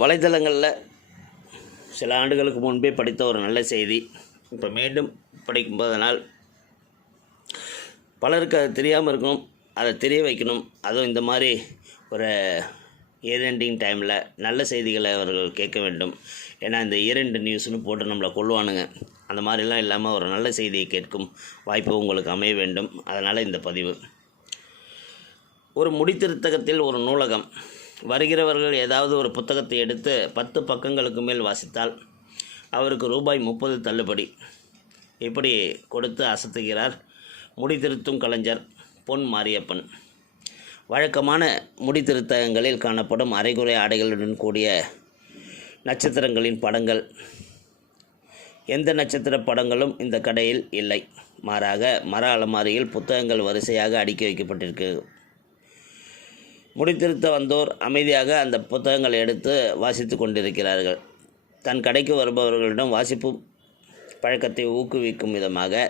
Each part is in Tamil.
வலைத்தளங்களில் சில ஆண்டுகளுக்கு முன்பே படித்த ஒரு நல்ல செய்தி. இப்போ மீண்டும் படிக்கும்போதனால் பலருக்கு அது தெரியாமல் இருக்கும். அதை தெரிய வைக்கணும். அதுவும் இந்த மாதிரி ஒரு இயர் எண்டிங் டைமில் நல்ல செய்திகளை அவர்கள் கேட்க வேண்டும். ஏன்னா இந்த இயர் எண்டு நியூஸ்னு போட்டு நம்மளை கொள்வானுங்க அந்த மாதிரிலாம் இல்லாமல் ஒரு நல்ல செய்தியை கேட்கும் வாய்ப்பு உங்களுக்கு அமைய வேண்டும். அதனால் இந்த பதிவு. ஒரு முடித்திருத்தகத்தில் ஒரு நூலகம். வருகிறவர்கள் ஏதாவது ஒரு புத்தகத்தை எடுத்து பத்து பக்கங்களுக்கு மேல் வாசித்தால் அவருக்கு ரூபாய் முப்பது தள்ளுபடி. இப்படி கொடுத்து அசத்துகிறார் முடித்திருத்தும் கலைஞர் பொன் மாரியப்பன். வழக்கமான முடித்திருத்தகங்களில் காணப்படும் அரைகுறை ஆடைகளுடன் கூடிய நட்சத்திரங்களின் படங்கள். எந்த நட்சத்திர படங்களும் இந்த கடையில் இல்லை. மாறாக மர அலமாரியில் புத்தகங்கள் வரிசையாக அடுக்கி வைக்கப்பட்டிருக்கு. முடித்திருத்த வந்தோர் அமைதியாக அந்த புத்தகங்களை எடுத்து வாசித்து கொண்டிருக்கிறார்கள். தன் கடைக்கு வருபவர்களிடம் வாசிப்பு பழக்கத்தை ஊக்குவிக்கும் விதமாக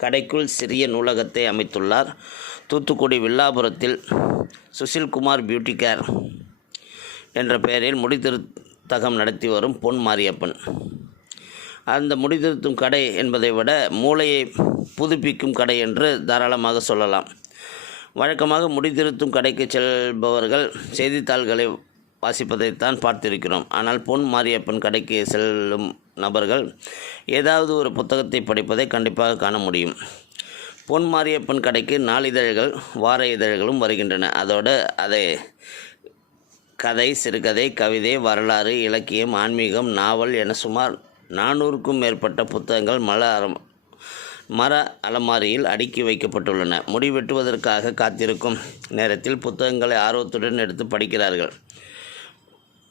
கடைக்குள் சிறிய நூலகத்தை அமைத்துள்ளார். தூத்துக்குடி வில்லாபுரத்தில் சுசில்குமார் பியூட்டி கேர் என்ற பெயரில் முடித்திருத்தகம் நடத்தி வரும் பொன் மாரியப்பன். அந்த முடித்திருத்தும் கடை என்பதை விட மூளையை புதுப்பிக்கும் கடை என்று தாராளமாக சொல்லலாம். வழக்கமாக முடித்திருத்தும் கடைக்கு செல்பவர்கள் செய்தித்தாள்களை வாசிப்பதைத்தான் பார்த்திருக்கிறோம். ஆனால் பொன் மாரியப்பன் கடைக்கு செல்லும் நபர்கள் ஏதாவது ஒரு புத்தகத்தை படிப்பதை கண்டிப்பாக காண முடியும். பொன் மாரியப்பன் கடைக்கு நாளிதழ்கள் வார இதழ்களும் வருகின்றன. அதோடு அதை கதை சிறுகதை கவிதை வரலாறு இலக்கியம் ஆன்மீகம் நாவல் என சுமார் நானூறுக்கும் மேற்பட்ட புத்தகங்கள் மல மர அலமாரியில் அடுக்கி வைக்கப்பட்டுள்ளன. முடி வெட்டுவதற்காக காத்திருக்கும் நேரத்தில் புத்தகங்களை ஆர்வத்துடன் எடுத்து படிக்கிறார்கள்.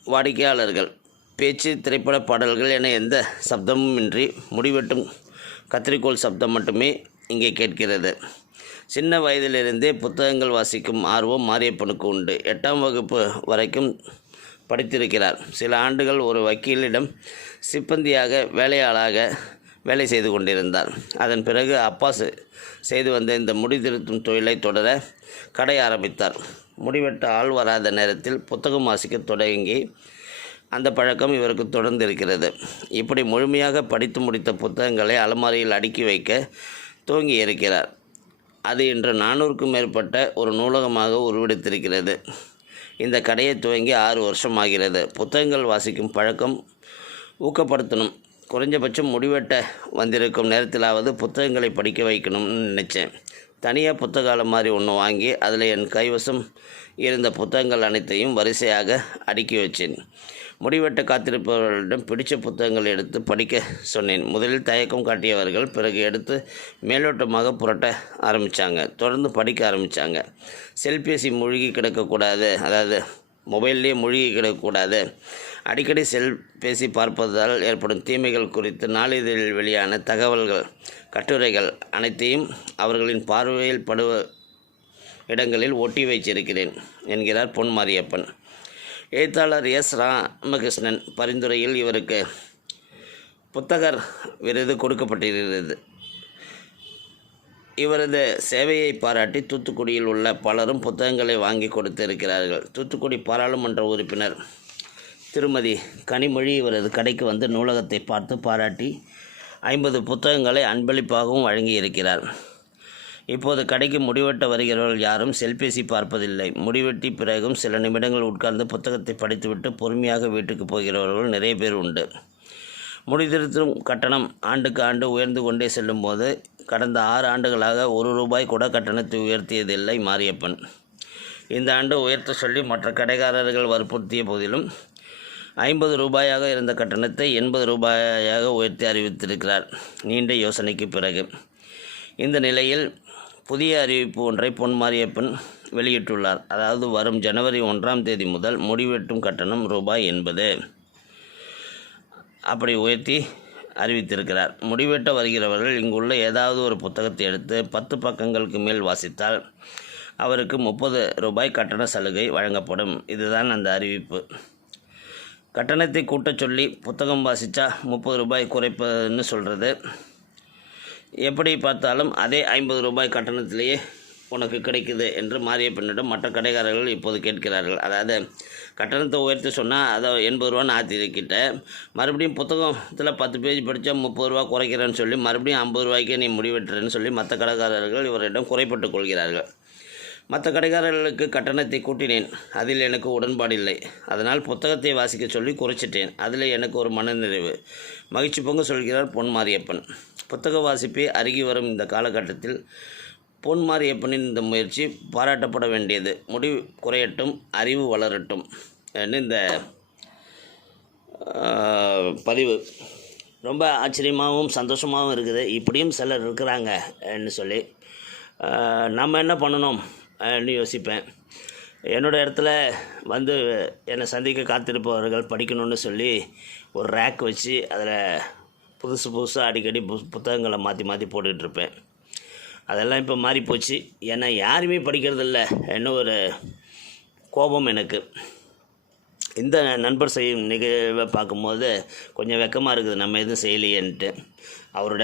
வாடிக்கையாளர்கள் பேச்சு திரைப்பட பாடல்கள் என எந்த சப்தமுமின்றி முடிவெட்டும் கத்திரிக்கோள் சப்தம் மட்டுமே இங்கே கேட்கிறது. சின்ன வயதிலிருந்தே புத்தகங்கள் வாசிக்கும் ஆர்வம் மாரியப்பனுக்கு உண்டு. எட்டாம் வகுப்பு வரைக்கும் படித்திருக்கிறார். சில ஆண்டுகள் ஒரு வக்கீலிடம் சிப்பந்தியாக வேலையாளாக வேலை செய்து கொண்டிருந்தார் அதன் பிறகு அப்பாஸ் செய்து வந்த இந்த முடி திருத்தும் தொழிலை தொடர கடை ஆரம்பித்தார். முடிவெட்ட ஆள் வராத நேரத்தில் புத்தகம் வாசிக்க தொடங்கி அந்த பழக்கம் இவருக்கு தொடர்ந்து இருக்கிறது இப்படி முழுமையாக படித்து முடித்த புத்தகங்களை அலமாரியில் அடுக்கி வைக்க துவங்கி இருக்கிறார். அது இன்று நானூறுக்கும் மேற்பட்ட ஒரு நூலகமாக உருவெடுத்திருக்கிறது. இந்த கடையை துவங்கி ஆறு வருஷம் ஆகிறது. புத்தகங்கள் வாசிக்கும் பழக்கம் ஊக்கப்படுத்தணும். குறைஞ்சபட்சம் முடிவெட்ட வந்திருக்கும் நேரத்திலாவது புத்தகங்களை படிக்க வைக்கணும்னு நினச்சேன். தனியாக புத்தகாலம் மாதிரி ஒன்று வாங்கி அதில் என் கைவசம் இருந்த புத்தகங்கள் அனைத்தையும் வரிசையாக அடுக்கி வச்சேன். முடிவெட்ட காத்திருப்பவர்களிடம் பிடித்த புத்தகங்கள் எடுத்து படிக்க சொன்னேன். முதலில் தயக்கம் காட்டியவர்கள் பிறகு எடுத்து மேலோட்டமாக புரட்ட ஆரம்பித்தாங்க தொடர்ந்து படிக்க ஆரம்பித்தாங்க செல்பேசி மூழ்கி கிடக்கக்கூடாது. அதாவது மொபைல்லேயே மூழ்கி கிடக்கூடாது அடிக்கடி செல்பேசி பார்ப்பதால் ஏற்படும் தீமைகள் குறித்து நாளிதழில் வெளியான தகவல்கள் கட்டுரைகள் அனைத்தையும் அவர்களின் பார்வையில் படுவ இடங்களில் ஒட்டி வைச்சிருக்கிறேன் என்கிறார் பொன் மாரியப்பன் எழுத்தாளர் எஸ். ராமகிருஷ்ணன் பரிந்துரையில் இவருக்கு புத்தகர் விருது கொடுக்கப்பட்டிருக்கிறது. இவரது சேவையை பாராட்டி தூத்துக்குடியில் உள்ள பலரும் புத்தகங்களை வாங்கி கொடுத்திருக்கிறார்கள். தூத்துக்குடி பாராளுமன்ற உறுப்பினர் திருமதி கனிமொழி இவரது கடைக்கு வந்து நூலகத்தை பார்த்து பாராட்டி ஐம்பது புத்தகங்களை அன்பளிப்பாகவும் வழங்கியிருக்கிறார். இப்போது கடைக்கு முடிவெட்ட வருகிறவர்கள் யாரும் செல்பேசி பார்ப்பதில்லை. முடிவெட்டி பிறகும் சில நிமிடங்கள் உட்கார்ந்து புத்தகத்தை படித்துவிட்டு பொறுமையாக வீட்டுக்கு போகிறவர்கள் நிறைய பேர் உண்டு. முடித்திருத்தும் கட்டணம் ஆண்டுக்கு ஆண்டு உயர்ந்து கொண்டே செல்லும்போது கடந்த ஆறு ஆண்டுகளாக ஒரு ரூபாய் கூட கட்டணத்தை உயர்த்தியதில்லை மாரியப்பன். இந்த ஆண்டு உயர்த்த சொல்லி மற்ற கடைக்காரர்கள் வற்புறுத்திய போதிலும் ஐம்பது ரூபாயாக இருந்த கட்டணத்தை எண்பது ரூபாயாக உயர்த்தி அறிவித்திருக்கிறார். நீண்ட யோசனைக்கு பிறகு இந்த நிலையில் புதிய அறிவிப்பு ஒன்றை பொன் மாரியப்பன் வெளியிட்டுள்ளார். அதாவது வரும் ஜனவரி ஒன்றாம் தேதி முதல் முடிவெட்டும் கட்டணம் ரூபாய் எண்பது. அப்படி உயர்த்தி அறிவித்திருக்கிறார். முடிவெட்ட வருகிறவர்கள் இங்குள்ள ஏதாவது ஒரு புத்தகத்தை எடுத்து பத்து பக்கங்களுக்கு மேல் வாசித்தால் அவருக்கு முப்பது ரூபாய் கட்டண சலுகை வழங்கப்படும். இதுதான் அந்த அறிவிப்பு. கட்டணத்தை கூட்டச் சொல்லி புத்தகம் வாசித்தா முப்பது ரூபாய் குறைப்பதுன்னு சொல்கிறது எப்படி பார்த்தாலும் அதே ஐம்பது ரூபாய் கட்டணத்திலேயே உனக்கு கிடைக்குது என்று மாரியப்பனிடம் மற்ற கடைக்காரர்கள் இப்போது கேட்கிறார்கள். அதாவது கட்டணத்தை உயர்த்தி சொன்னால் அதை எண்பது ரூபான்னு ஆற்றிக்கிட்ட மறுபடியும் புத்தகத்தில் பத்து பேஜ் படித்தா முப்பது ரூபா குறைக்கிறேன்னு சொல்லி மறுபடியும் ஐம்பது ரூபாய்க்கே நீ முடிவெட்டுறேன்னு சொல்லி மற்ற கடைக்காரர்கள் இவரிடம் குறைப்பட்டு கொள்கிறார்கள். மற்ற கடைக்காரர்களுக்கு கட்டணத்தை கூட்டினேன். அதில் எனக்கு உடன்பாடில்லை அதனால் புத்தகத்தை வாசிக்க சொல்லி குறைச்சிட்டேன். அதில் எனக்கு ஒரு மனநிறைவு மகிழ்ச்சி பொங்க சொல்கிறார் பொன் மாரியப்பன். புத்தக வாசிப்பை அருகி வரும் இந்த காலகட்டத்தில் பொன் மாரியப்பனின் இந்த முயற்சி பாராட்டப்பட வேண்டியது. முடிவு குறையட்டும் அறிவு வளரட்டும் இந்த பதிவு. ரொம்ப ஆச்சரியமாகவும் சந்தோஷமாகவும் இருக்குது. இப்படியும் சிலர் இருக்கிறாங்கன்னு சொல்லி நம்ம என்ன பண்ணணும் யோசிப்பேன். என்னோட இடத்துல வந்து என்னை சந்திக்க காத்திருப்பவர்கள் படிக்கணும்னு சொல்லி ஒரு ரேக் வச்சு அதில் புதுசு புதுசாக அடிக்கடி பு புத்தகங்களை மாற்றி மாற்றி போட்டுட்ருப்பேன் அதெல்லாம் இப்போ மாறி போச்சு. ஏன்னா யாருமே படிக்கிறதில்ல. என்ன ஒரு கோபம் எனக்கு. இந்த நண்பர் செய்யும் நிகழ்வை பார்க்கும்போது கொஞ்சம் வெக்கமாக இருக்குது. நம்ம எதுவும் செய்யலையேன்ட்டு. அவரோட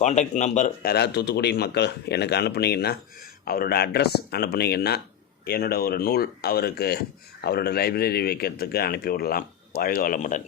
காண்டாக்ட் நம்பர் யாராவது தூத்துக்குடி மக்கள் எனக்கு அனுப்புனீங்கன்னா அவரோட அட்ரஸ் அனுப்புனீங்கன்னா என்னோட ஒரு நூல் அவருக்கு அவரோட லைப்ரரி வைக்கிறதுக்கு அனுப்பி விடலாம் வாழ்க வளமுடன்.